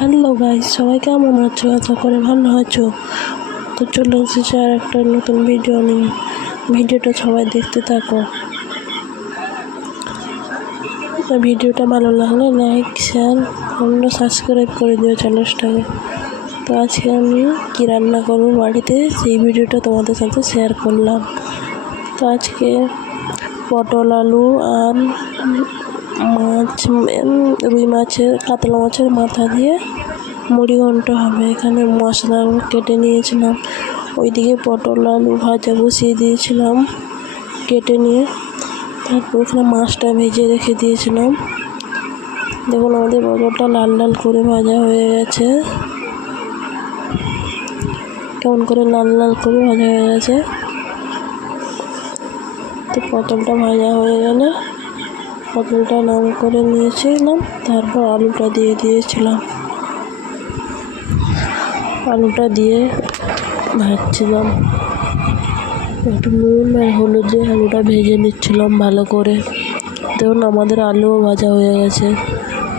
Hello guys, সবাই কেমন আছো? আশা করে ভালো আছো। তো চলে এসেছি আর একটা নতুন ভিডিও নিয়ে। ভিডিওটা সবাই দেখতে থাকো। তো ভিডিওটা ভালো লাগলে লাইক, শেয়ার, কমেন্ট, সাবস্ক্রাইব করে দিও চ্যানেলটাকে। তো আজকে আমি কী রান্না করবো বাড়িতে সেই ভিডিওটা তোমাদের সাথে শেয়ার করলাম। তো আজকে পটল, আলু আর মাছ, রুই মাছের, কাতলা মাছের মাথা দিয়ে মুড়ি ঘন্ট হবে। এখানে মশলা কেটে নিয়েছিলাম, ওইদিকে পটল আলু ভাজা বসিয়ে দিয়েছিলাম কেটে নিয়ে। তারপর ওখানে মাছটা ভেজে রেখে দিয়েছিলাম। দেখুন আমাদের পটলটা লাল লাল করে ভাজা হয়ে গেছে, কেমন করে লাল লাল করে ভাজা হয়ে গেছে। তো পটলটা ভাজা হয়ে গেলে পটলটা নাম করে নিয়েছিলাম, তারপর আলুটা দিয়ে দিয়েছিলাম। আলুটা দিয়ে ভাজছিলাম, একটু নুন আর হলুদ দিয়ে আলুটা ভেজে নিচ্ছিলাম ভালো করে। দেখুন আমাদের আলুও ভাজা হয়ে গেছে।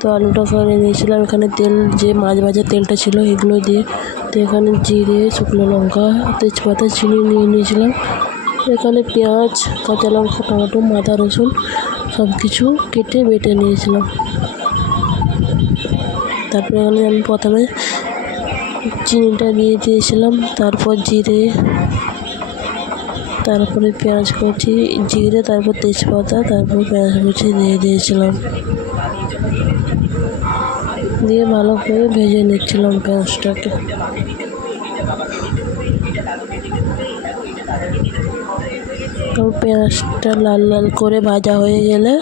তো আলুটা করে নিয়েছিলাম, এখানে তেল, যে মাছ ভাজার তেলটা ছিল এগুলো দিয়ে। তো এখানে জিরে, শুকনো লঙ্কা, তেজপাতা, চিনি নিয়ে নিয়েছিলাম। এখানে পেঁয়াজ, কাঁচা লঙ্কা, টমেটো, আদা, রসুন সব কিছু কেটে বেটে নিয়েছিলাম। তারপরে এখানে আমি প্রথমে চিনিটা দিয়ে দিয়েছিলাম, তারপর জিরে, তারপরে পেঁয়াজ কুচি, জিরে, তারপর তেজপাতা, তারপর পেঁয়াজ কুচি দিয়ে দিয়েছিলাম। দিয়ে ভালো করে ভেজে নিচ্ছিলাম পেঁয়াজটাকে। তো পেঁয়াজটা লাল লাল করে ভাজা হয়ে গেলে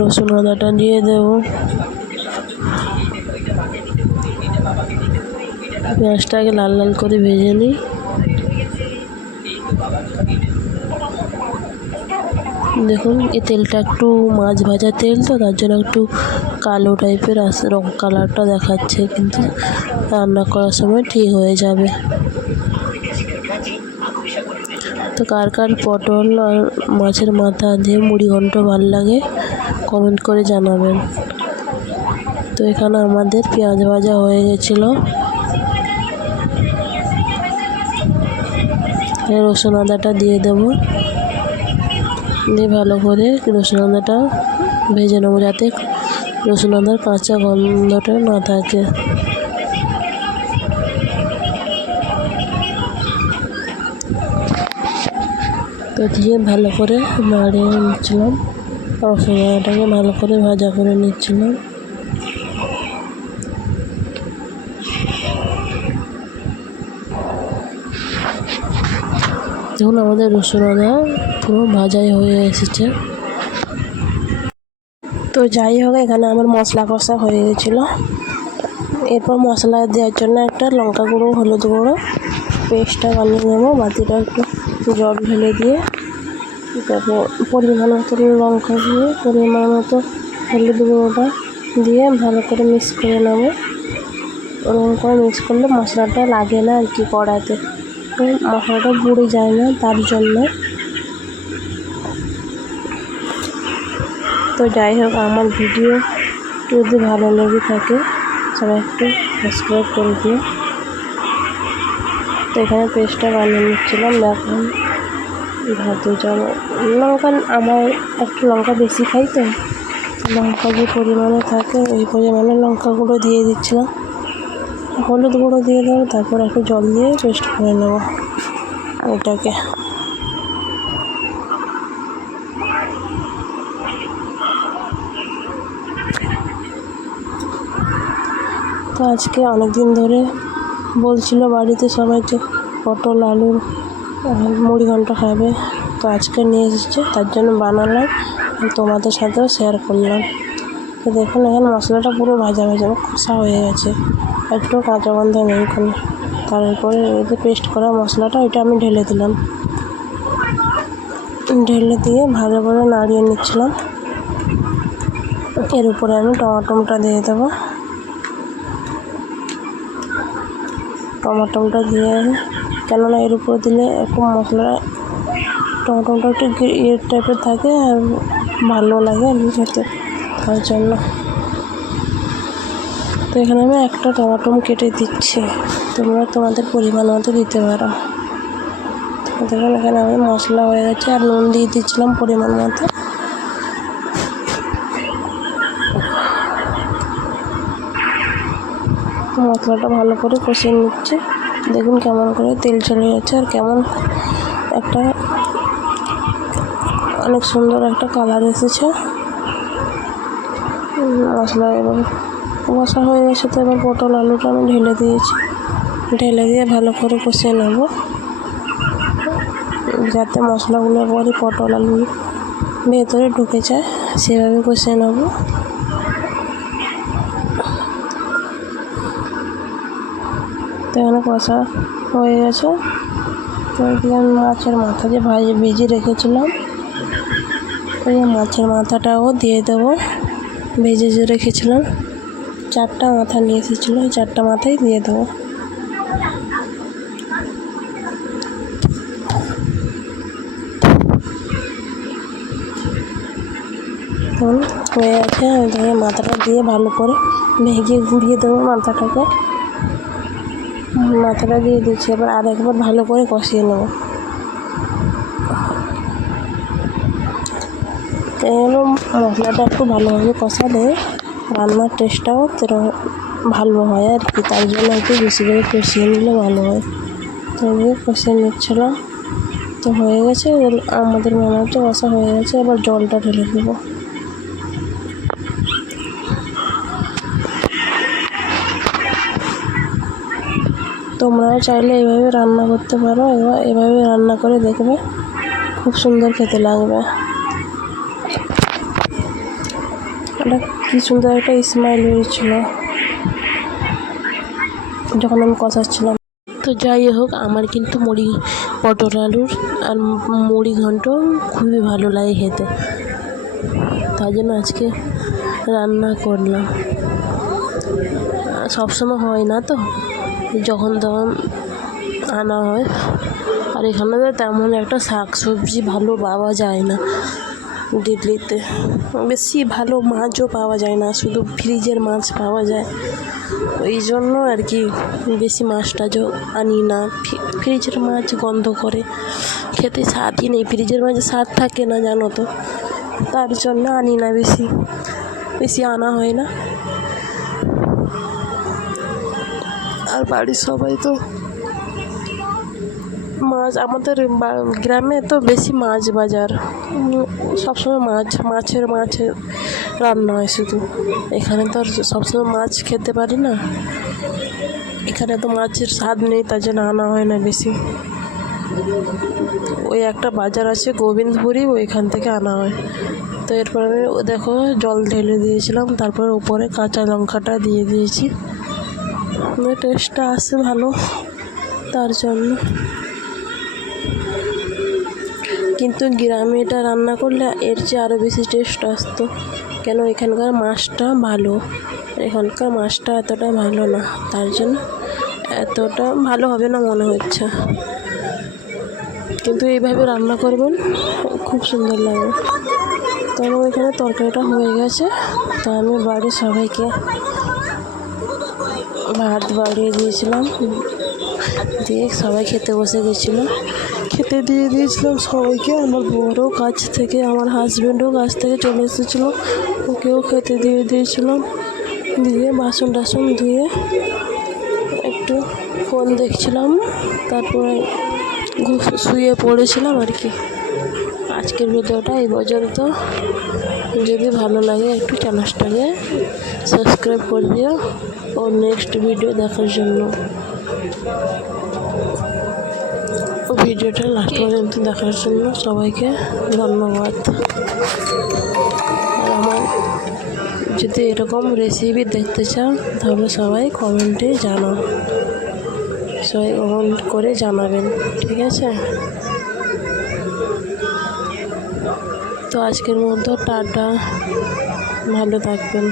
রসুন আদাটা দিয়ে দেবো। পেঁয়াজটাকে লাল লাল করে ভেজে নিই। দেখুন এই তেলটা একটু মাছ ভাজা তেল, তো তার জন্য একটু কালো টাইপের রং কালারটা দেখাচ্ছে, কিন্তু রান্না করার সময় ঠিক হয়ে যাবে। তো কার কার পটল আর মাছের মাথা দিয়ে মুড়ি ঘন্ট ভালো লাগে কমেন্ট করে জানাবেন। তো এখানে আমাদের পেঁয়াজ ভাজা হয়ে গেছিলো। রসুন আদাটা দিয়ে দেবো, দিয়ে ভালো করে রসুন আদাটা ভেজে নেবো, যাতে রসুন আদার কাঁচা গন্ধটা না থাকে। তো দিয়ে ভালো করে নাড়িয়ে নিচ্ছিলাম, রসুন আদাটাকে ভালো করে ভাজা করে নিচ্ছিলাম। দেখুন আমাদের রসুন আদা পুরো ভাজাই হয়ে এসেছে। তো যাই হোক, এখানে আমার মশলা কষা হয়ে গেছিলো। এরপর মশলা দেওয়ার জন্য একটা লঙ্কা গুঁড়ো, হলুদ গুঁড়ো পেস্টটা বানিয়ে নেবো। বাটিটা একটু জল ঢেলে দিয়ে, তারপর পরিমাণ মতো লঙ্কা দিয়ে, পরিমাণ মতো হলুদ গুঁড়োটা দিয়ে ভালো করে মিক্স করে নেবো। ওরকম করে মিক্স করলে মশলাটা লাগে না আর কি কড়াতে, মশলাটা পুড়ে যায় না, তার জন্য। তো যাই হোক, আমার ভিডিও যদি ভালো লেগে থাকে সবাই একটু সাবস্ক্রাইব করে দিও। তো এখানে পেস্টটা বানিয়ে নিচ্ছিলাম। দেখুন ভাতে যাবো লঙ্কা, আমার একটু লঙ্কা বেশি খাই, তো লঙ্কা যে পরিমাণে থাকে ওই পরিমাণে লঙ্কা গুঁড়ো দিয়ে দিচ্ছিলাম, হলুদ গুঁড়ো দিয়ে দেবো, তারপর একটু জল দিয়ে পেস্ট করে নেবো ওটাকে। তো আজকে অনেক দিন ধরে বলছিল বাড়িতে সবাই যে পটল আলুর মুড়ি ঘন্ট খাবে, তো আজকে নিয়ে এসেছে, তার জন্য বানালাম, তোমাদের সাথেও শেয়ার করলাম। তো দেখুন এখানে মশলাটা পুরো ভাজা ভাজা কষা হয়ে গেছে, একটু কাঁচা গন্ধ নেই এখানে। তারপরে এতে পেস্ট করা মশলাটা ওইটা আমি ঢেলে দিলাম, ঢেলে দিয়ে ভালো করে নাড়িয়ে নিচ্ছিলাম। এর উপরে আমি টমাটোটা দিয়ে দেবো, টমাটোটা দিয়ে, কেননা এর উপরে দিলে একটু মশলা টমাটোটা একটু ইয়ে টাইপের থাকে আর ভালো লাগে আর খেতে, তার জন্য। তো এখানে আমি একটা টমেটো কেটে দিচ্ছি, তোমরা তোমাদের পরিমাণ মতো দিতে পারো। দেখুন এখানে আমি মশলা হয়ে গেছে, আর নুন দিয়ে দিচ্ছিলাম পরিমাণ মতো। মশলাটা ভালো করে কষিয়ে নিচ্ছে। দেখুন কেমন করে তেল চলে যাচ্ছে, আর কেমন একটা অনেক সুন্দর একটা কালার এসেছে। মশলা এবার কষা হয়ে গেছে, তো এবার পটল আলুটা আমি ঢেলে দিয়েছি। ঢেলে দিয়ে ভালো করে কষিয়ে নেব, যাতে মশলাগুলো একবারই পটল আলুর ভেতরে ঢুকে যায়, সেভাবে কষিয়ে নেব। তো এখানে কষা হয়ে গেছে। তো আমি মাছের মাথা যে ভেজে রেখেছিলাম, ওই মাছের মাথাটাও দিয়ে দেবো। ভেজে যে রেখেছিলাম 4টা মাথা নিয়ে এসেছিলো, ওই 4টা মাথাই দিয়ে দেবো। হয়ে আছে, আমি মাথাটা দিয়ে ভালো করে ভেঙে ঘুরিয়ে দেবো। মাথাটা দিয়ে দিচ্ছি, এবার আরেকবার ভালো করে কষিয়ে নেব। এগুলো মশলাটা একটু ভালোভাবে কষালে রান্নার টেস্টটাও ভালো হয় আর কি, তার জন্য একটু বেশি করে কষিয়ে নিলে ভালো হয়। তো কষিয়ে নিচ্ছিলাম, তো হয়ে গেছে। আমাদের মনে হচ্ছে কষা হয়ে গেছে, এবার জলটা ঢেলে দেবো। তোমরাও চাইলে এইভাবে রান্না করতে পারো, এভাবে রান্না করে দেখবে, খুব সুন্দর খেতে লাগবে। এটা কি সুন্দর একটা স্মাইল হয়েছিল যখন আমি কষাচ্ছিলাম। তো যাই হোক, আমার কিন্তু পটল আলুর আর মুড়ি ঘন্ট খুবই ভালো লাগে খেতে, তাই জন্য আজকে রান্না করলাম। সবসময় হয় না তো, যখন তখন আনা হয়। আর এখানে তো তেমন একটা শাক সবজি ভালো পাওয়া যায় না দিল্লিতে, বেশি ভালো মাছও পাওয়া যায় না, শুধু ফ্রিজের মাছ পাওয়া যায়। ওই জন্য আর কি বেশি মাছ টাছও আনি না। ফ্রিজের মাছ গন্ধ করে, খেতে স্বাদই নেই, ফ্রিজের মাঝে স্বাদ থাকে না জানো তো, তার জন্য আনি না, বেশি আনা হয় না। আর বাড়ির সবাই তো মাছ, আমাদের গ্রামে তো বেশি মাছ বাজার, সবসময় মাছের রান্না হয় শুধু। এখানে তো আর সবসময় মাছ খেতে পারি না, এখানে তো মাছের স্বাদ নেই, তার জন্য আনা হয় না বেশি। ওই একটা বাজার আছে গোবিন্দপুরি, ওইখান থেকে আনা হয়। তো এরপর আমি দেখো জল ঢেলে দিয়েছিলাম, তারপর উপরে কাঁচা লঙ্কাটা দিয়ে দিয়েছি, টেস্টটা আসে ভালো, তার জন্য। কিন্তু গ্রামে এটা রান্না করলে এর চেয়ে আরও বেশি টেস্ট আসতো, কেন এখানকার মাছটা ভালো, এখানকার মাছটা এতটা ভালো না, তার জন্য এতটা ভালো হবে না মনে হচ্ছে। কিন্তু এইভাবে রান্না করবেন, খুব সুন্দর লাগবে। তো আমার এখানে তরকারিটা হয়ে গেছে, তো আমি বাড়ির সবাইকে ভাত বাড়িয়ে দিয়েছিলাম, দিয়ে সবাই খেতে বসে গেছিলো। খেতে দিয়ে দিয়েছিলাম সবাইকে, আমার বড়ও কাজ থেকে, আমার হাজব্যান্ডও কাজ থেকে চলে এসেছিলো, ওকেও খেতে দিয়ে দিয়েছিলাম। দিয়ে বাসন টাসন ধুয়ে একটু ফোন দেখছিলাম, তারপরে শুয়ে পড়েছিলাম আর কি। আজকের ভিডিওটা এই পর্যন্ত। যদি ভালো লাগে একটু চ্যানেলটাকে সাবস্ক্রাইব করে দিও ও নেক্সট ভিডিও দেখার জন্য। ও ভিডিওটা লাস্ট পর্যন্ত দেখার জন্য সবাইকে ধন্যবাদ। আর আমার যদি এরকম রেসিপি দেখতে চাও তাহলে সবাই কমেন্টে জানাও, সবাই কমেন্ট করে জানাবেন, ঠিক আছে? তো আজকের মতো টাটা, ভালো থাকবেন।